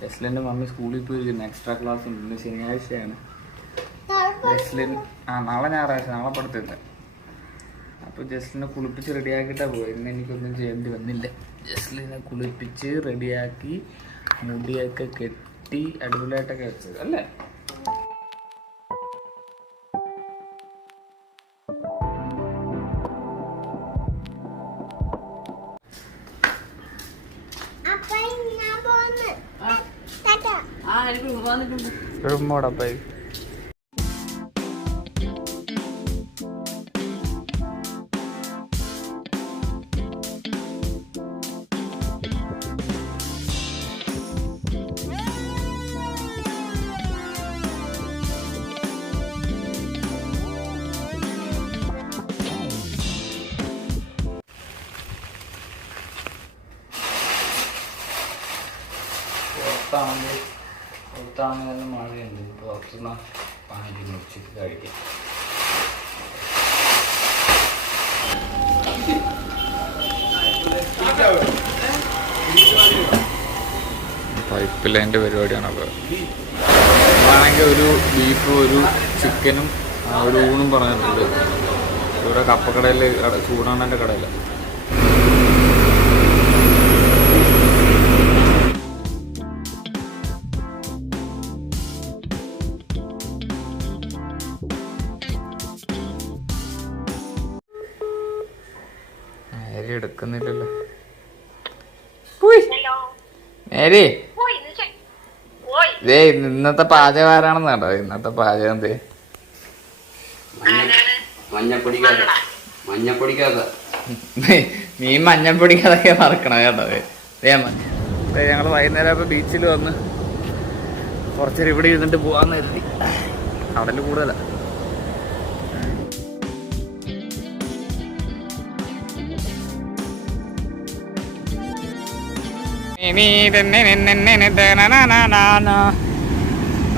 ജസ്ലിൻ്റെ mummy സ്കൂളിൽ പോയിരിക്കുന്നു. Extra class ഉണ്ട്. ഇന്ന് ശനിയാഴ്ചയാണ്. ജസ്ലിൻ നാളെ ഞായറാഴ്ച, നാളെ പഠിത്തമില്ല. അപ്പോൾ ജസ്ലിനെ കുളിപ്പിച്ച് റെഡിയാക്കിയിട്ടാണ് പോയത്. ഇന്ന് എനിക്കൊന്നും ചെയ്യേണ്ടി വന്നില്ല. ജസ്ലിനെ കുളിപ്പിച്ച് റെഡിയാക്കി മുടിയൊക്കെ കെട്ടി അടിപൊളിയായിട്ടൊക്കെ വെച്ചത് അല്ലേ? ഉമ്മോടപ്പായി പുറത്താണെന്ന് മഴയുണ്ട്. പുറത്തുനിന്ന് പാനിന് ഉച്ചയ്ക്ക് കഴിക്കാം. പൈപ്പ് ലൈൻ്റെ പരിപാടിയാണ്. അപ്പോൾ ആണെങ്കിൽ ഒരു ബീഫും ഒരു ചിക്കനും ഒരു ഊണും പറഞ്ഞിട്ടുണ്ട്. ഇവിടെ കപ്പക്കടയിൽ ചൂടാണൻ്റെ കടയിൽ. എടുക്കുന്നില്ലല്ലോ. ഇന്നത്തെ പാചകം ആരാണെന്ന് കേട്ടോ. ഇന്നത്തെ പാചകം നീ മഞ്ഞപ്പൊടിക്കാതൊക്കെ മറക്കണം കേട്ടോ. ഞങ്ങള് വൈകുന്നേരം ഇപ്പൊ ബീച്ചിൽ വന്ന് കുറച്ചേരം ഇവിടെ ഇരുന്നിട്ട് പോവാന്ന് കരുതി. അവിടെ കൂടുതലാ.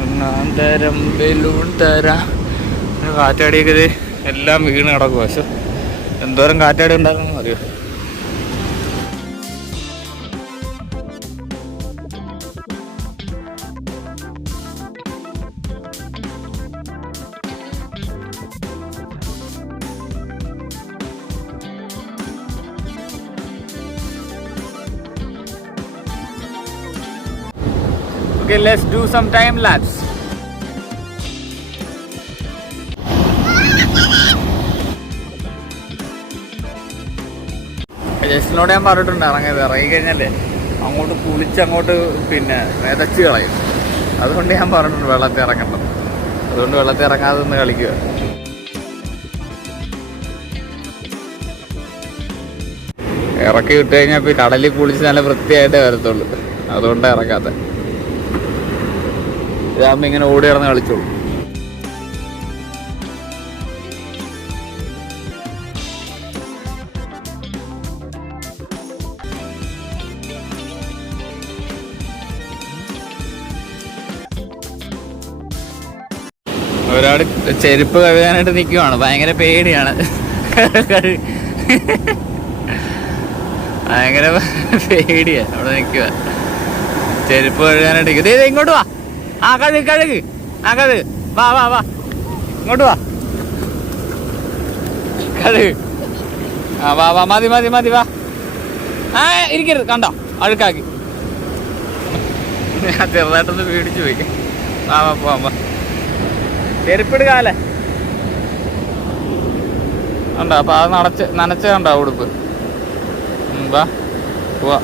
ഒന്നാന്തരം ബലൂൺ തരാം. കാറ്റാടിയൊക്കെ എല്ലാം വീണ് കിടക്കും. പക്ഷെ എന്തോരം കാറ്റാടി ഉണ്ടായിരുന്നു അറിയോ. Okay, let's do some time lapse. ജസ്റ്റിനോട് ഞാൻ പറഞ്ഞിട്ടുണ്ട് ഇറങ്ങിയത്. ഇറങ്ങി കഴിഞ്ഞല്ലേ അങ്ങോട്ട് കുളിച്ച് അങ്ങോട്ട് പിന്നെ മെതച്ച് കളയും. അതുകൊണ്ട് ഞാൻ പറഞ്ഞിട്ടുണ്ട് വെള്ളത്തിൽ ഇറങ്ങണം. അതുകൊണ്ട് വെള്ളത്തിൽ ഇറങ്ങാതെ നിന്ന് കളിക്കുക. ഇറക്കി വിട്ട് കഴിഞ്ഞാൽ പിന്നെ കടലിൽ കുളിച്ച് നല്ല വൃത്തിയായിട്ടേ വരത്തുള്ളൂ. അതുകൊണ്ടാണ് ഇറങ്ങാത്ത. ഇതാകുമ്പോൾ ഇങ്ങനെ ഓടി കിടന്ന് കളിച്ചോളൂ. ഒരാൾ ചെരുപ്പ് കഴുകാനായിട്ട് നിൽക്കുവാണ്. ഭയങ്കര പേടിയാണ്. ഭയങ്കര പേടിയാ. അവിടെ നിൽക്കുക ചെരുപ്പ് കഴുകാനായിട്ട്. ഇതേ ഇങ്ങോട്ട് വാ. കഴുക് കഴുക്. വാ വാ വാ ഇങ്ങോട്ട് വാ. കഴുക്. വാ വാ മതി മതി മതി വാ. ഇരിക്കരുത്. കണ്ടോ അഴുക്കാക്കി. ഞാൻ ചെറുതായിട്ടൊന്ന് പേടിച്ചു പോയി. വാ വാ പോവാം വാ. ചെരുപ്പിടുകാലേ ഉണ്ടോ. അപ്പൊ അത് നനച്ച് കണ്ടോ ഉടുപ്പ്. വാ പോവാ.